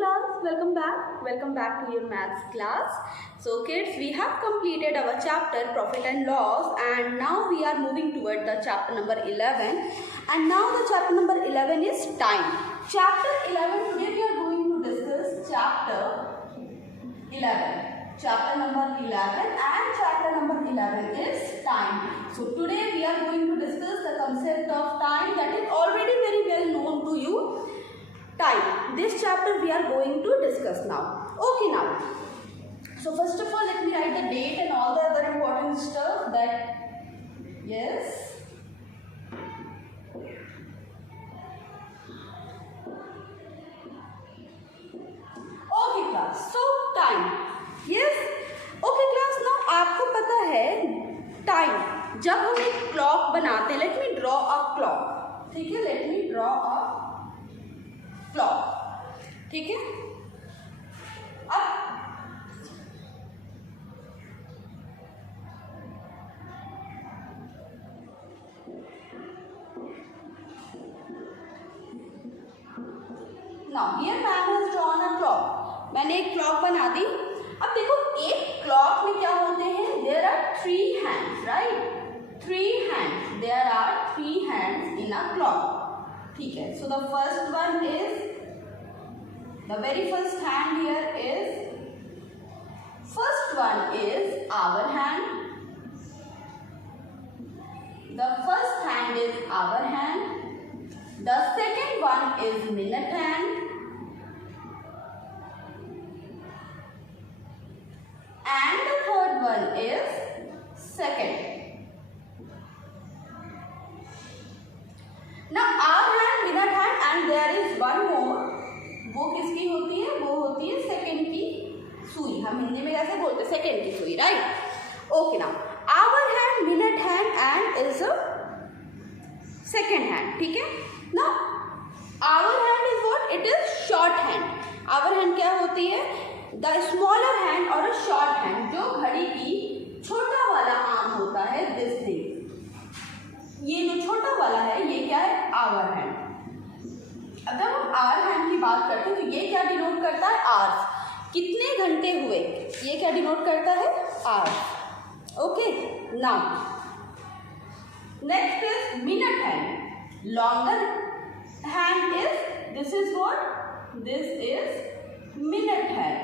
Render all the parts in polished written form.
class, welcome back to your maths class. So kids, we have completed our chapter profit and loss, and now we are moving toward the chapter number 11, and now the chapter number 11 is time. Chapter 11, today we are going to discuss chapter 11. Chapter number 11 and chapter number 11 is time. So today we are going to discuss the concept of time that is already very well known to you. Time. This chapter we are going to discuss now. Okay now. So first of all, let me write the date and all the other important stuff that, yes. Okay class. So time. Yes. Okay class. Now आपको पता है time. जब हम एक clock बनाते हैं, let me draw a clock. ठीक है? Let me draw a clock. ठीक है? अब now here ma'am has drawn a clock. मैंने एक clock बना दी. अब देखो एक clock में क्या होते हैं? There are 3 hands, right? 3 hands. There are 3 hands in a clock. ठीक है. So the first one is, the very first hand here is, first one is hour hand. The first hand is hour hand. The second one is minute hand. And the third one is second. Now hour hand, minute hand, and there is one more. वो किसकी होती है? वो होती है second की सुई. हम हिंदी में कैसे बोलते हैं? सेकंड की सुई, right? Okay now hour hand, minute hand and is a second hand. ठीक है ना? Hour hand is what? It is short hand. Hour hand क्या होती है? द स्मॉलर हैंड और अ शॉर्ट हैंड. जो घड़ी की छोटा वाला आर्म होता है, दिस थिंग. ये जो छोटा वाला है ये क्या है? Hour hand. अगर हम आवर हैंड की बात करते हैं तो ये क्या डिनोट करता है? आवर्स. कितने घंटे हुए, ये क्या डिनोट करता है? Hours. Okay now next is minute hand. Longer hand is, this is what? This is minute hand.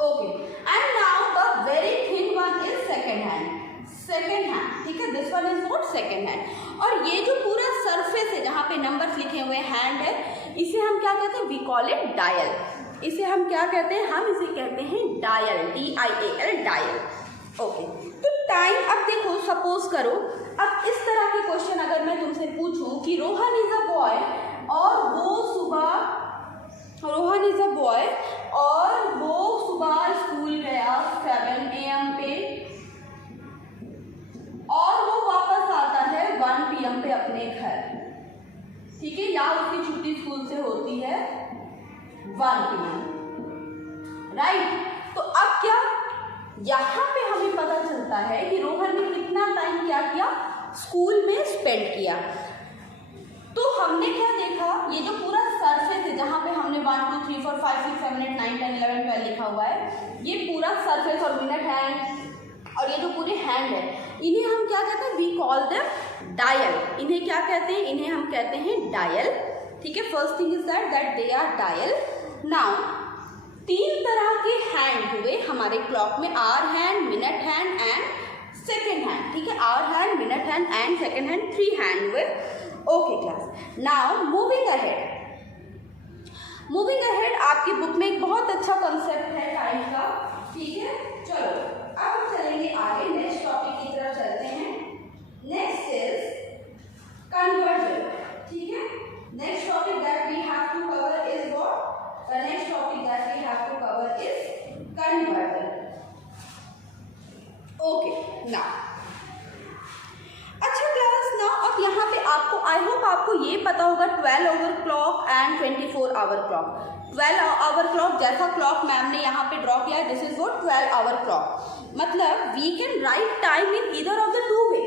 Okay and now the very thin one is second hand. Second hand. ठीक है, this one is what? Second hand. और ये जो पूरा surface है जहाँ पे numbers लिखे हुए हैंड है, इसे हम क्या कहते हैं? We call it dial. इसे हम क्या कहते हैं? हम इसे कहते हैं डायल. DIAL, dial. ओके तो टाइम. अब देखो, सपोज करो, अब इस तरह के क्वेश्चन अगर मैं तुमसे पूछूं कि रोहन इज अ बॉय और वो सुबह, रोहन इज अ बॉय और वो सुबह स्कूल गया 7 AM पे और वो वापस आता है 1 PM पे अपने घर. ठीक है, या उसकी छुट्टी स्कूल से होती है 1 PM, राइट? तो अब क्या, यहाँ पे हमें पता चलता है कि रोहन ने कितना टाइम क्या किया? स्कूल में स्पेंड किया. तो हमने क्या देखा? ये जो पूरा सरफेस है जहाँ पे हमने 1 2 3 4 5 6 7 8 9 10 11 12 लिखा हुआ है, ये पूरा सरफेस और मिनट हैंड और ये जो पूरे हैंड है, इन्हें हम क्या कहते हैं? We call them dial. इन्हें क्या कहते हैं? इन्हें हम कहते हैं डायल. ठीक है, first thing is that they are dial. Now 3 तरह के हैंड हुए हमारे क्लॉक में, hour hand, minute hand and second hand. ठीक है, hour hand, minute hand and second hand, 3 hand हुए. Okay class. Now moving ahead. Moving ahead आपकी book में एक बहुत अच्छा कंसेप्ट है टाइम का. ठीक है, चलो अब हम चलेंगे आगे, नेक्स्ट टॉपिक की तरफ चलते हैं. Next is conversion. ठीक है, next topic that we have to cover is what? The next topic that we have to cover is conversion. Okay now, अच्छा क्लास, नाउ अब यहाँ पे आपको, आई होप आपको ये पता होगा 12 hour clock and 24 hour clock. 12 hour clock जैसा क्लॉक मैम ने यहाँ पे ड्रॉ किया, this is what? 12 hour clock. मतलब we can write time in either of the 2 way.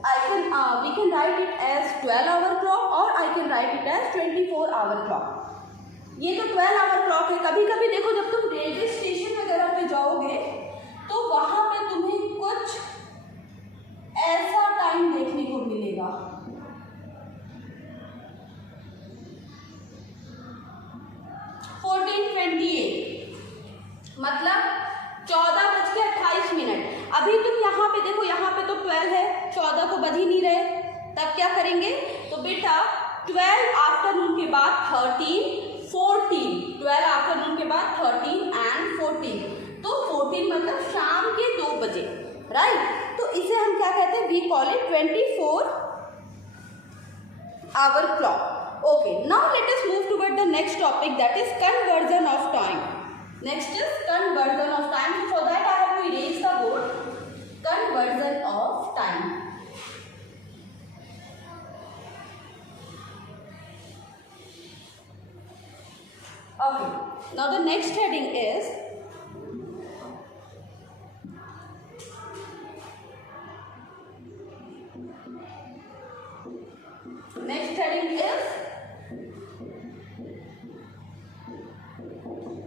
we can write it as 12-hour clock or I can write it as 24-hour clock. ये तो 12-hour clock है। कभी कभी देखो जब तुम railway station वगैरह पे जाओगे तो वहां पे तुम्हें कुछ ऐसा टाइम देखने को मिलेगा। 14:28 मतलब 14:28। अभी तुम यहाँ पे देखो, यहाँ पे तो 12 है, 14 तो बज ही नहीं रहे, तब क्या करेंगे? तो बेटा 12 आफ्टरनून के बाद 13, 14, 12 आफ्टरनून के बाद 13 एंड 14, तो 14 मतलब शाम के 2 बजे, राइट? तो इसे हम क्या कहते हैं? We call it 24-hour clock. Okay, now let us move toward the next topic, that is conversion of time. Next is conversion of time. So for that I have to erase the board. Conversion of time. Okay, now the next heading is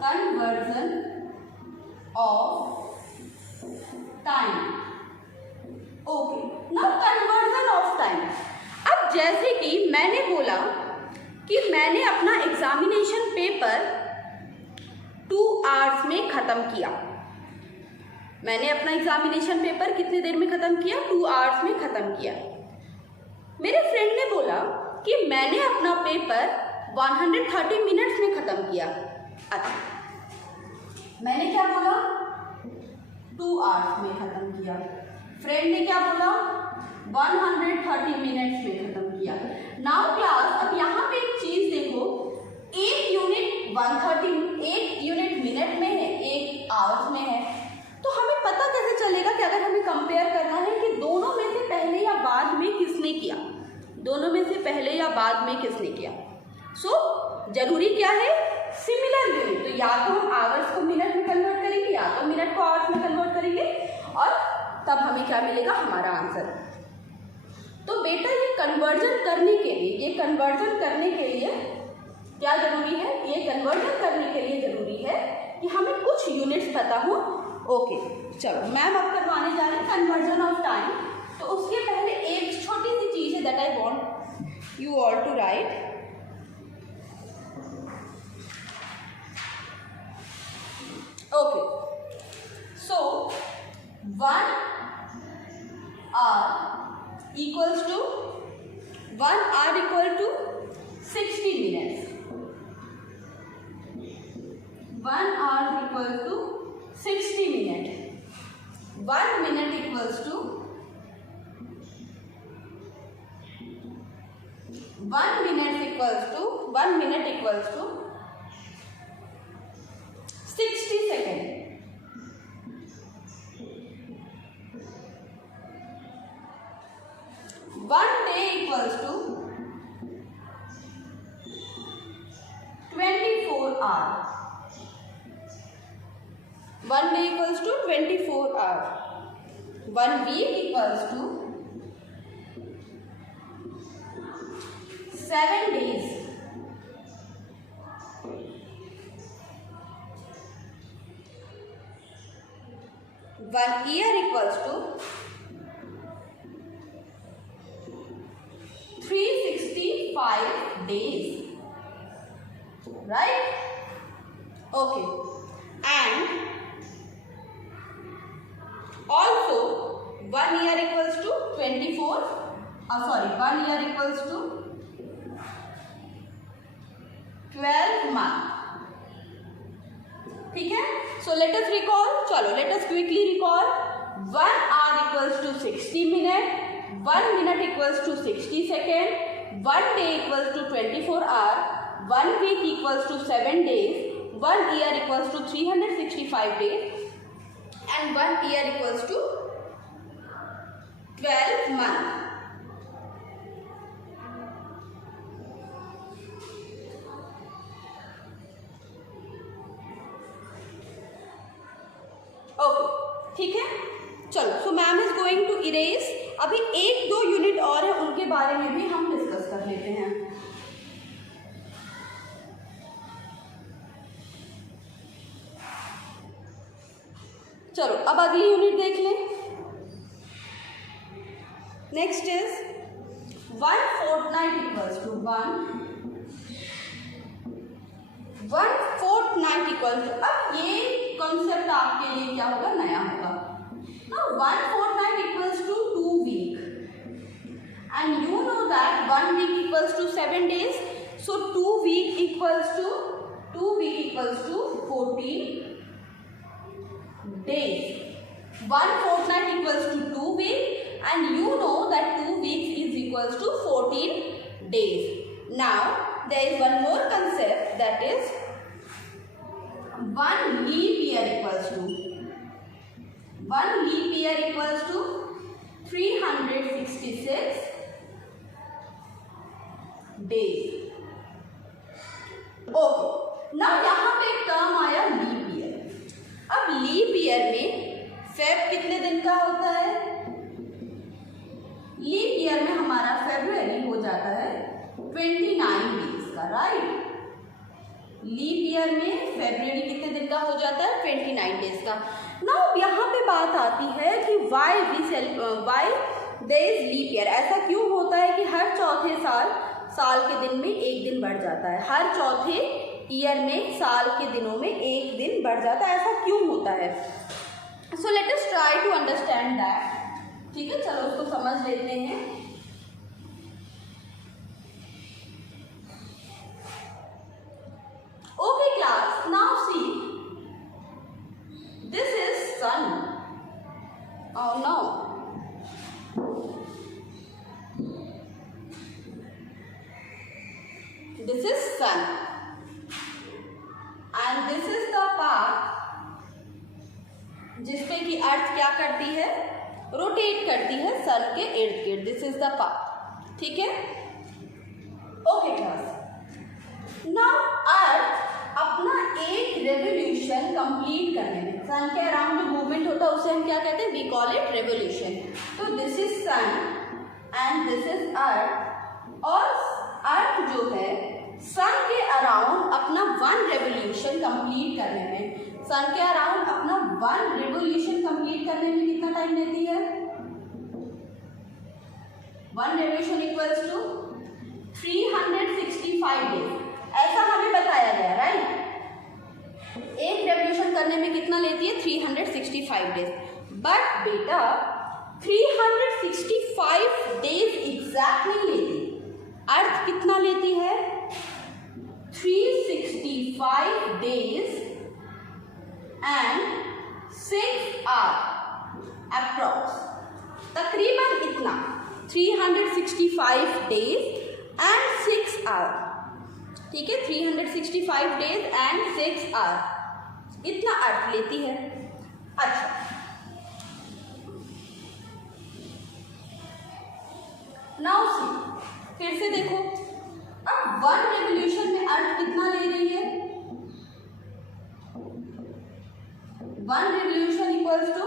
conversion of time. Okay, now conversion of time. अब जैसे कि मैंने बोला कि मैंने अपना examination paper 2 hours में ख़त्म किया। मैंने अपना एग्जामिनेशन पेपर कितने देर में ख़त्म किया? 2 आवर्स में ख़त्म किया। मेरे फ्रेंड ने बोला कि मैंने अपना पेपर 130 मिनट्स में ख़त्म किया। अच्छा, मैंने क्या बोला? 2 आवर्स में ख़त्म किया। फ्रेंड ने क्या बोला? 130 मिनट्स में ख़त्म किया। नाउ क्लास, अब यहाँ पे एक चीज़ देखो, एक यूनिट 1 यूनिट मिनट में है, 1 आवर्स में है, तो हमें पता कैसे चलेगा कि अगर हमें कंपेयर करना है कि दोनों में से पहले या बाद में किसने किया, दोनों में से पहले या बाद में किसने किया? सो जरूरी क्या है? Similar unit. तो या तो हम आवर्स को मिनट में कन्वर्ट करेंगे या तो मिनट को आवर्स में कन्वर्ट करेंगे और तब हमें क्या मिलेगा? हमारा आंसर। तो बेटा ये कन्वर्जन करने के लिए क्या जरूरी है? ये कन्वर्जन करने के लिए जरूरी है कि हमें कुछ यूनिट्स पता हो। ओके, चलो मैम अब करवाने जा रहे हैं कन्वर्जन ऑफ टाइम। तो उसके पहले एक छोटी सी चीज़ है that I want you all to write. Okay, so 1 hour equals to 60 minutes. 1 hour equals to 60 minutes. 1 minute equals to 1 minute equals to 60 seconds. 1 day equals to 24 hours. 1 day equals to 24 hours. 1 week equals to 7 days. 1 year equals to 365 days, right? Okay, and also 1 year equals to 24. 1 year equals to 12 months. ठीक है? So let us recall. चलो let us quickly recall. 1 hour equals to 60 minutes. 1 minute equals to 60 seconds. 1 day equals to 24 hours. 1 week equals to 7 days. 1 year equals to 365 days. And 1 year equals to 12 months. Okay, ठीक है, चलो। So ma'am is going to erase अभी 1-2 unit और है, उनके बारे में भी हम डिस्कस कर लेते हैं। चलो अब अगली यूनिट देख लें। Next is 1 fortnight equals to 1 fortnight equal to, अब ये कॉन्सेप्ट आपके लिए क्या होगा, नया होगा ना। 1 fortnight equals to 2 week and you know that 1 week equals to 7 days, so 2 week equals to 14 days. 1 fortnight equals to 2 weeks and you know that 2 weeks is equals to 14 days. Now there is one more concept, that is 1 leap year equals to 366 days. Okay, ना यहाँ पे एक term आया leap year. अब leap year में Feb कितने दिन का होता है? लीप ईयर में हमारा फेब्रुअरी हो जाता है 29 डेज का, राइट। लीप ईयर में फेब्रुअरी कितने दिन का हो जाता है? 29 डेज का। नाउ यहाँ पे बात आती है कि why there is leap year. ऐसा क्यों होता है कि हर चौथे साल के दिन में एक दिन बढ़ जाता है? हर चौथे ईयर में साल के दिनों में एक दिन बढ़ जाता है, ऐसा क्यों होता है? So let us try to understand that. ठीक है, चलो उसको समझ लेते हैं। Okay class, now see, this is sun. Oh no, this is sun and this is the path जिसपे कि अर्थ क्या करती है? रोटेट करती है सन के इर्द गिर्द। दिस इज द पाथ, ठीक है। ओके क्लास, नाउ अर्थ अपना एक रेवोल्यूशन कंप्लीट करने में, सन के अराउंड जो मूवमेंट होता है उसे हम क्या कहते हैं? We call it revolution. तो this is sun and this is earth, और अर्थ जो है सन के अराउंड अपना 1 रेवोल्यूशन कंप्लीट करने में, सन के अराउंड अपना 1 रेवोल्यूशन कंप्लीट करने में कितना टाइम लेती है? 1 रेवोल्यूशन इक्वल्स टू 365 डेज, ऐसा हमें बताया गया, राइट। एक रेवोल्यूशन करने में कितना लेती है? 365 डेज। बट बेटा 365 डेज एग्जैक्ट नहीं लेती, अर्थ कितना लेती है? 365 डेज एंड 6 आवर अप्रॉक्स, तकरीबन इतना, 365 डेज एंड 6 आवर। ठीक है, 365 डेज एंड 6 आवर, इतना अर्थ लेती है। अच्छा, नाउ सी, फिर से देखो, अब 1 रेवोल्यूशन में अर्थ कितना ले रही है? 1 revolution equals to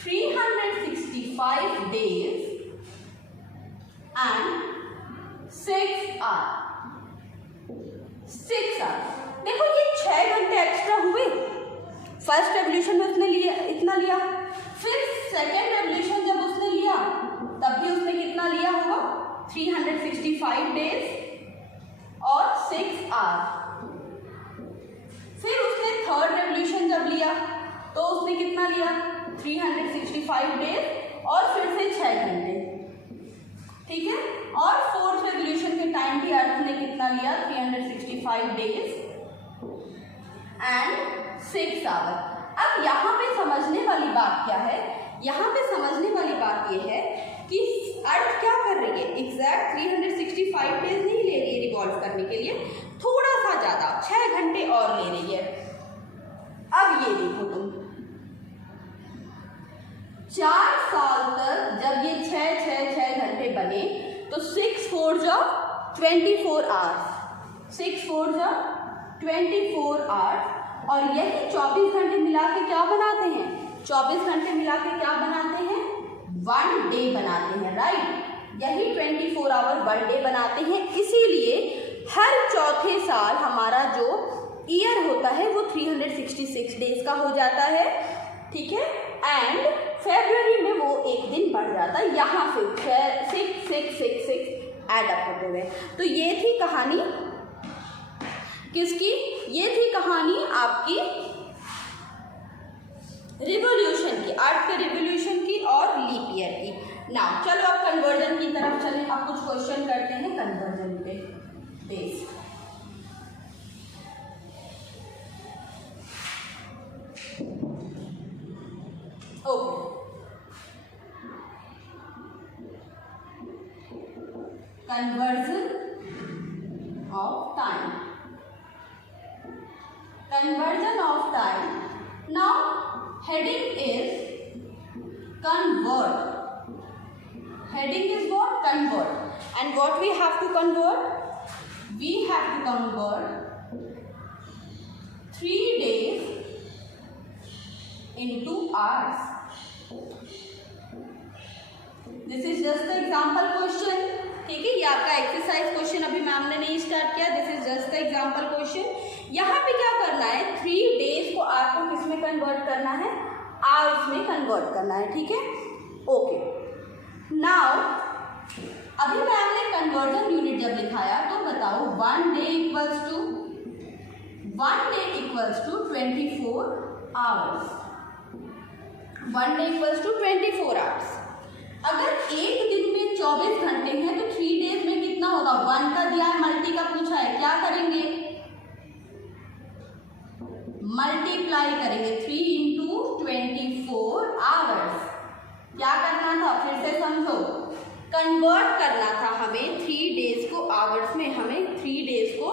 365 days and 6 hour. 6 hour, देखो ये 6 घंटे एक्स्ट्रा हुए। फर्स्ट रेवोल्यूशन में उसने लिया इतना लिया, फिर सेकेंड रेवोल्यूशन जब उसने लिया तब भी उसने कितना लिया होगा? 365 डेज और 6 आवर। फिर उसने थर्ड रेवोल्यूशन जब लिया तो उसने कितना लिया? 365 डेज और फिर से 6 घंटे, ठीक है। और फोर्थ रेवोल्यूशन के टाइम भी अर्थ ने कितना लिया? 365 डेज एंड 6 आवर। अब यहाँ पे समझने वाली बात क्या है? यहाँ पे समझने वाली बात ये है कि अर्थ क्या कर रही है? एग्जैक्ट 365 डेज नहीं ले रही है रिवॉल्व करने के लिए, थोड़ा सा ज़्यादा 6 घंटे और ले रही है। अब ये देखो तुम, 4 साल तक जब ये 6 घंटे बने तो 6 4 जा 24 आवर्स, 6 4 जा 24 आवर्स, और यही 24 घंटे मिला के क्या बनाते हैं? 24 घंटे मिला के क्या बनाते हैं? 1 डे बनाते हैं, राइट। यही 24 आवर 1 डे बनाते हैं। इसीलिए हर चौथे साल हमारा जो ईयर होता है वो 366 डेज का हो जाता है, ठीक है। एंड फरवरी में वो एक दिन बढ़ जाता है, यहाँ से 6 ऐड अप होते हुए। तो ये थी कहानी किसकी? ये थी कहानी आपकी रिवॉल्यूशन की, अर्थ के रिवॉल्यूशन की और लीप ईयर की। नाउ चलो अब कन्वर्जन की तरफ चलें। अब कुछ क्वेश्चन करते हैं कन्वर्जन पे base. Okay, conversion of time. Conversion of time. Now heading is convert. Heading is what? Convert. And what we have to convert? We have to convert 3 days into hours. This is just the example question. ठीक है, ये आपका exercise question अभी ma'am ने नहीं start किया। This is just the example question. यहाँ पे क्या करना है? 3 डेज को आपको किस में कन्वर्ट करना है? आवर्स में कन्वर्ट करना है, ठीक है। ओके, नाउ अभी मैम ने कन्वर्जन यूनिट जब लिखाया तो बताओ 1 day equals to 24 hours. 1 day equals to 24 hours. अगर एक दिन में 24 घंटे हैं तो 3 डेज में कितना होगा? 1 का दिया है, मल्टी का पूछा है, क्या करेंगे? मल्टीप्लाई करेंगे 3 इंटू 24 आवर्स। क्या करना था? फिर से समझो, कन्वर्ट करना था हमें 3 डेज को आवर्स में। हमें 3 डेज को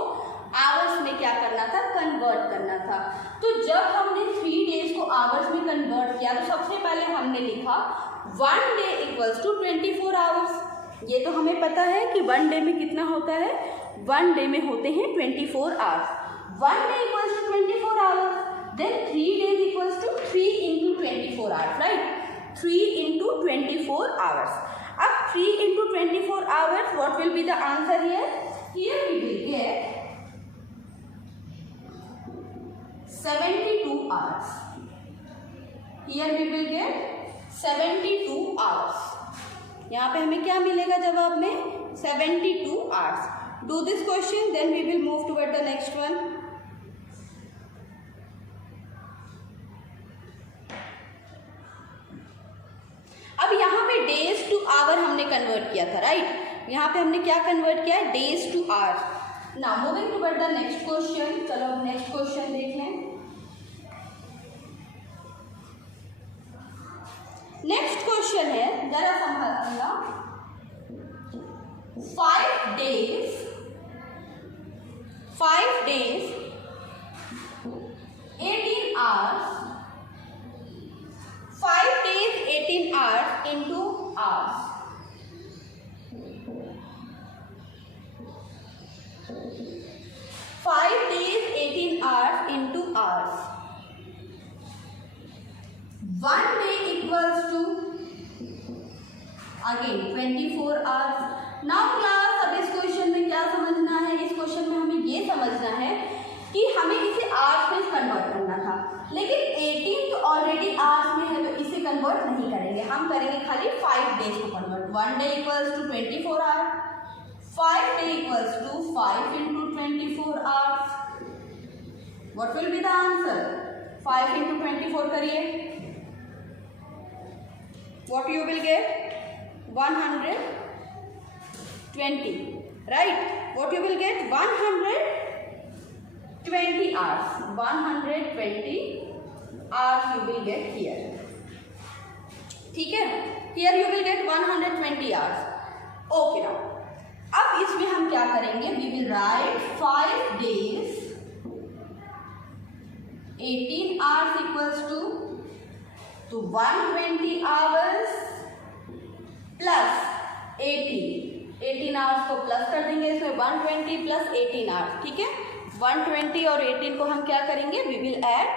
आवर्स में क्या करना था? कन्वर्ट करना था। तो जब हमने 3 डेज को आवर्स में कन्वर्ट किया तो सबसे पहले हमने लिखा 1 डे इक्वल्स टू 24 आवर्स। ये तो हमें पता है कि 1 डे में कितना होता है? 1 डे में होते हैं 24 hours. 1 day equals to 24 hours, then 3 days equals to 3 into 24 hours, right. 3 into 24 hours. अब 3 into 24 hours, what will be the answer here? Here we will get 72 hours. Here we will get 72 hours. यहाँ पे हमें क्या मिलेगा जवाब में? 72 hours. Do this question, then we will move toward the next one. अब यहाँ पे days to hour हमने कन्वर्ट किया था, राइट। यहाँ पे हमने क्या कन्वर्ट किया है? days to hours. Now moving toward the next question. चलो अब नेक्स्ट क्वेश्चन देख लें। नेक्स्ट क्वेश्चन है, जरा संभालिएगा। 5 days 18 hours 5 days 18 hours into hours। 5 days 18 hours into hours। 1 day equals to again 24 hours। Now class, अब इस क्वेश्चन में क्या समझना है? इस क्वेश्चन में हमें ये समझना है कि हमें इसे आवर्स में कन्वर्ट करना था, लेकिन 18 तो ऑलरेडी आवर्स में है तो इसे कन्वर्ट नहीं करेंगे। हम करेंगे खाली 5 डेज को convert. 1 day equals to 24 hours, 5 day equals to 5 into 24 hours. What will be the answer? 5 into 24 करिए, what you will get? 120, right? What you will get? 120 hours. 120 hours you will get here. ठीक है? Here you will get 120 hours. Okay now. अब इसमें हम क्या करेंगे? We will write 5 days 18 hours equals to 120 hours plus 18 hours को plus कर देंगे इसमें। 120 प्लस 18 आवर्स, ठीक है। 120 और 18 को हम क्या करेंगे? We will add,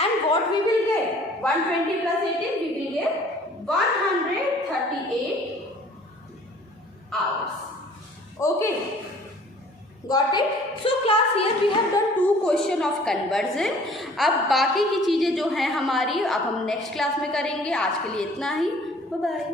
and what we will get? 120 plus 18 we will get 138 hours. Okay, got it? So class, here we have done 2 question of conversion. अब बाकी की चीजें जो हैं हमारी अब हम नेक्स्ट क्लास में करेंगे. आज के लिए इतना ही. Bye bye.